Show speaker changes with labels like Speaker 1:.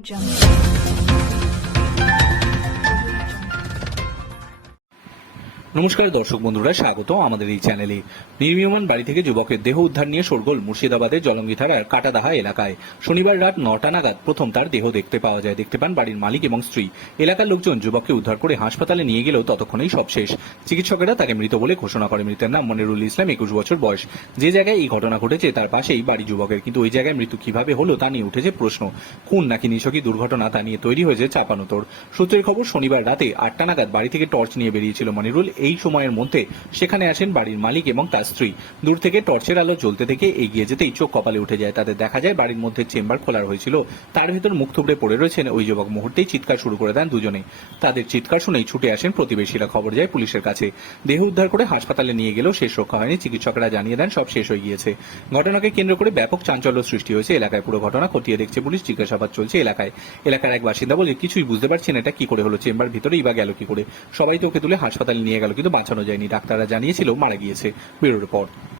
Speaker 1: jump.
Speaker 2: নমস্কার দর্শক বন্ধুরা স্বাগত আমাদের এই চ্যানেলে। নির্মীয়মান বাড়ি থেকে যুবকের দেহ উদ্ধার নিয়ে শোরগোল মুর্শিদাবাদের জলঙ্গিধারার কাটাদাহা এলাকায়। শনিবার রাত নটা নাগাদ প্রথম তার দেহ দেখতে পাওয়া যায়। দেখতে পান বাড়ির মালিক এবং স্ত্রী। এলাকার লোকজন যুবককে উদ্ধার করে হাসপাতালে নিয়ে গেলেও ততক্ষণেই সব শেষ। চিকিৎসকেরা তাকে মৃত বলে ঘোষণা করে মৃতের নাম মনিরুল ইসলাম, একুশ বছর বয়স। যে জায়গায় এই ঘটনা ঘটেছে, তার পাশেই বাড়ি যুবকের। কিন্তু ওই জায়গায় মৃত্যু কীভাবে হলো তা নিয়ে উঠেছে প্রশ্ন। খুন নাকি নিছকই দুর্ঘটনা তা নিয়ে তৈরি হয়েছে চাপানোতর সূত্রের খবর, শনিবার রাতে আটটা নাগাদ বাড়ি থেকে টর্চ নিয়ে বেরিয়েছিল মনিরুল। এই সময়ের মধ্যে সেখানে আসেন বাড়ির মালিক এবং তার স্ত্রী। দূর থেকে টর্চের আলো জ্বলতে থেকে এগিয়ে যেতেই চোখ কপালে উঠে যায়। তাদের দেখা যায় বাড়ির মধ্যে চেম্বার খোলা হয়েছিল। তার ভেতর মুখ থুবড়ে পড়ে রয়েছেন ওই যুবক মুহূর্তেই চিৎকার শুরু করে দেন দুজনে তাদের চিৎকার শুনেই ছুটে আসেন প্রতিবেশীরা। খবর যায় পুলিশের কাছে। দেহ উদ্ধার করে হাসপাতালে নিয়ে গেলেও শেষ রক্ষা হয়নি। চিকিৎসকরা জানিয়ে দেন সব শেষ হয়ে গিয়েছে। ঘটনাকে কেন্দ্র করে ব্যাপক চাঞ্চল্য সৃষ্টি হয়েছে এলাকায়। পুরো ঘটনা খতিয়ে দেখছে পুলিশ। জিজ্ঞাসাবাদ চলছে এলাকায়। এলাকার এক বাসিন্দা বলে, কিছুই বুঝতে পারছেন এটা কি করে হলো? চেম্বার ভিতরেই বা গেল কি করে? সবাই তো ওকে তুলে হাসপাতালে নিয়ে গেল। কিন্তু বাঁচানো যায়নি। ডাক্তাররা জানিয়েছিল মারা গিয়েছে। Bureau report.